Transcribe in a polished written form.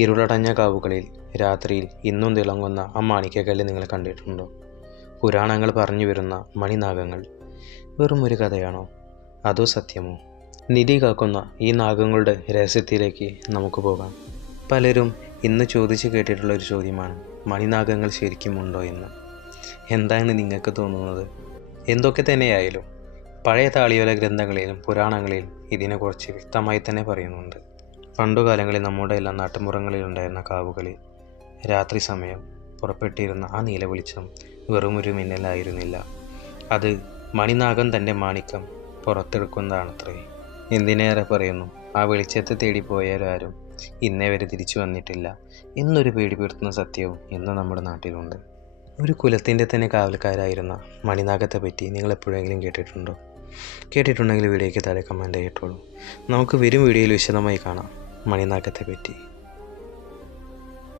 ഇരുളടഞ്ഞ കാവുകളിൽ രാത്രിയിൽ ഇന്നും തിളങ്ങുന്ന ആ മാണിക്യക്കല്ല് നിങ്ങൾ കണ്ടിട്ടുണ്ടോ? പുരാണങ്ങൾ പറഞ്ഞു വരുന്ന മണിനാഗങ്ങൾ വെറും ഒരു കഥയാണോ, അതോ സത്യമോ? നിധി കാക്കുന്ന ഈ നാഗങ്ങളുടെ രഹസ്യത്തിലേക്ക് നമുക്ക് പോകാം. പലരും ഇന്ന് ചോദിച്ചു കേട്ടിട്ടുള്ള ഒരു ചോദ്യമാണ്, മണിനാഗങ്ങൾ ശരിക്കും ഉണ്ടോ എന്ന്. എന്താണ് നിങ്ങൾക്ക് തോന്നുന്നത്? എന്തൊക്കെ തന്നെയായാലും പഴയ താളിയോല ഗ്രന്ഥങ്ങളിലും പുരാണങ്ങളിലും ഇതിനെക്കുറിച്ച് വ്യക്തമായി തന്നെ പറയുന്നുണ്ട്. പണ്ടുകാലങ്ങളിൽ നമ്മുടെ എല്ലാ നാട്ടുമ്പുറങ്ങളിലുണ്ടായിരുന്ന കാവുകളിൽ രാത്രി സമയം പുറപ്പെട്ടിരുന്ന ആ നീലവെളിച്ചം വെറുമൊരു മിന്നലായിരുന്നില്ല. അത് മണിനാഗം തൻ്റെ മാണിക്യം പുറത്തെടുക്കുന്നതാണത്രേ. എന്തിനേറെ പറയുന്നു, ആ വെളിച്ചത്തെ തേടിപ്പോയാലും ഇന്നേ വരെ തിരിച്ചു വന്നിട്ടില്ല എന്നൊരു പേടിപ്പെടുത്തുന്ന സത്യവും ഇന്ന് നമ്മുടെ നാട്ടിലുണ്ട്. ഒരു കുലത്തിൻ്റെ തന്നെ കാവൽക്കാരായിരുന്ന മണിനാഗത്തെ പറ്റി നിങ്ങൾ എപ്പോഴെങ്കിലും കേട്ടിട്ടുണ്ടോ? കേട്ടിട്ടുണ്ടെങ്കിൽ വീഡിയോയ്ക്ക് താഴെ കമൻ്റ് ചെയ്തിട്ടുള്ളൂ. നമുക്ക് വരും വീഡിയോയിൽ വിശദമായി കാണാം മണിനാഗത്തെ പറ്റി.